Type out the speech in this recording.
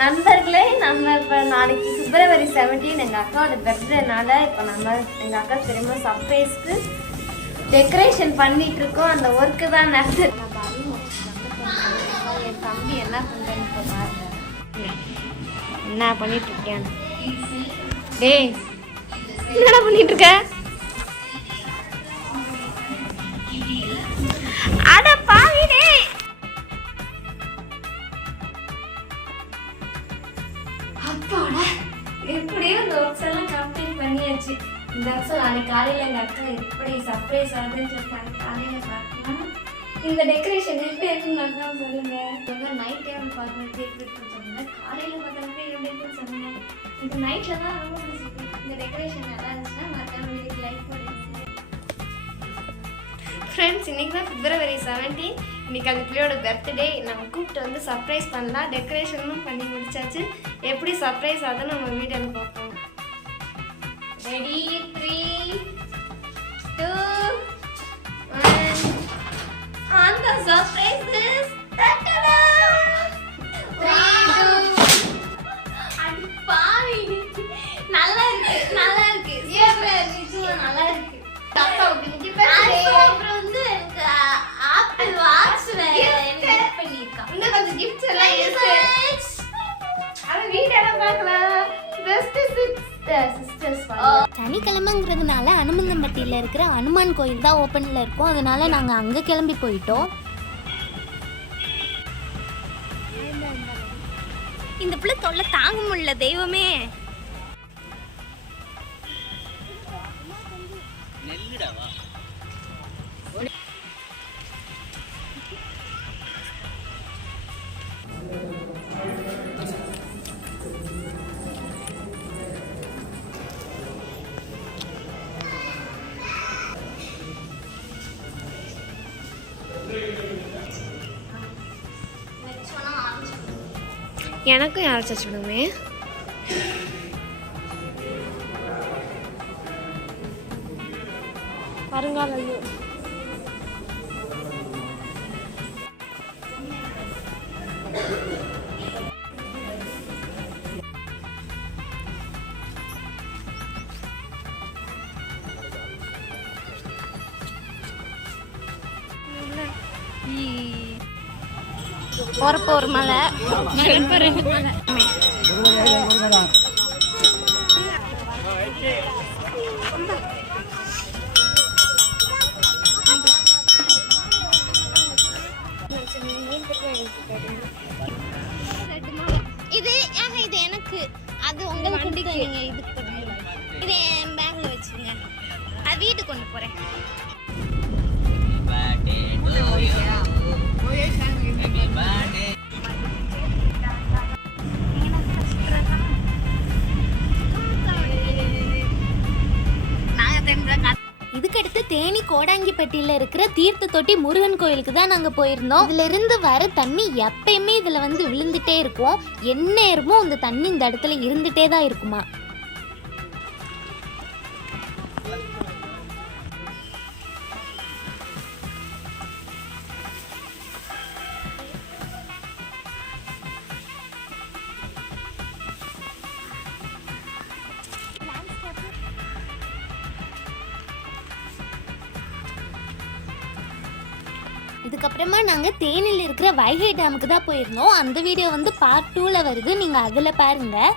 நண்பர்களே, நம்ம இப்போ நாளைக்கு February 17 எங்கள் அக்காவோட பர்த்டேனால இப்போ நம்ம எங்கள் அக்கா திரும்ப சர்ப்ரைஸ்க்கு டெக்கரேஷன் பண்ணிட்டு இருக்கோம். அந்த ஒர்க்கு தான் நடந்து. என் தம்பி என்ன பண்ணுறேன்னு இப்போ பாருங்க. என்ன பண்ணிட்டு இருக்கேன்? டேய், என்னடா பண்ணிட்டு இருக்க? அட பாவி டேய். அப்பாடா, எப்படியும் இந்த ஒர்க்ஸ் எல்லாம் கம்ப்ளீட் பண்ணியாச்சு. இந்த வருஷம் நாளைக்கு காலையில் எங்கள் அக்கா எப்படி சர்ப்ரைஸ் ஆகுதுன்னு சொல்லி நாளைக்கு காலையில் பார்க்கலாம். இந்த டெக்கரேஷன் எப்படி இருக்குன்னு தான் சொல்லுங்கள். நைட் டைம் பார்க்குறது எப்படி இருக்குன்னு சொல்லுங்கள். காலையில் பார்க்குறது எப்படி இருக்குன்னு சொல்லுங்கள். இந்த நைட்டில் தான் ரொம்ப பிடிச்சிருக்கு. இந்த டெக்கரேஷன் நல்லா இருந்துச்சுன்னா மறக்காம வீட்டுக்கு லைக் பண்ணுங்க. ஃப்ரெண்ட்ஸ், இன்றைக்கி தான் February 17. இன்றைக்கி அந்த பிள்ளையோட பர்த்டே. நம்ம கூப்பிட்டு வந்து சர்ப்ரைஸ் பண்ணலாம். டெக்கரேஷனும் பண்ணி முடிச்சாச்சு. எப்படி சர்ப்ரைஸ் ஆகுதுன்னு நம்ம வீடியோவில் பார்ப்போம். ரெடி, 3, 2, 1. அந்த சர்ப்ரைஸ் இஸ் தட்டடா. அடி பாவி, நல்லா இருக்கு, நல்லா இருக்கு. நிஜமா நல்லா இருக்கு. தாத்தா உங்களுக்கு அப்புறம் வந்து எனக்கு ஆப்பிள் வாட்ச்ல எனக்கு கிஃப்ட் பண்ணிருக்கான். இன்னும் கொஞ்சம் கிஃப்ட்ஸ் எல்லாம் இருக்கு. அத வீடியோல பார்க்கலாம். பெஸ்ட் சிஸ்டர்ஸ் சனிக்கிழமைங்கிறதுனால அனுமந்தம்பட்டியில் இருக்கிற அனுமான் கோயில் தான் ஓப்பனில் இருக்கும். அதனால நாங்கள் அங்கே கிளம்பி போயிட்டோம். இந்த பிள்ளை தொல்லை தாங்க முடியல தெய்வமே. எனக்கும் யாராச்சும் சொல்லுமே. வருங்காலையோ போறப்போ ஒரு மலை இது இது எனக்கு அது உங்களுக்கு நீங்க இதுக்கு இது என் பேக்ல வச்சுங்க. அது வீட்டுக்கு கொண்டு போறேன். இதுக்கடுத்து தேனி கோடாங்கிப்பட்டியில் இருக்கிற தீர்த்த தொட்டி முருகன் கோயிலுக்கு தான் நாங்கள் போயிருந்தோம். இதுல இருந்து வர தண்ணி எப்பயுமே இதுல வந்து விழுந்துட்டே இருக்கும். எந்நேரமும் இந்த தண்ணி இந்த இடத்துல இருந்துட்டே தான் இருக்குமா. இதுக்கப்புறமா நாங்கள் தேனியில் இருக்கிற வைகை டேமுக்கு தான் போயிருந்தோம். அந்த வீடியோ வந்து பார்ட் 2ல வருது. நீங்கள் அதில் பாருங்கள்.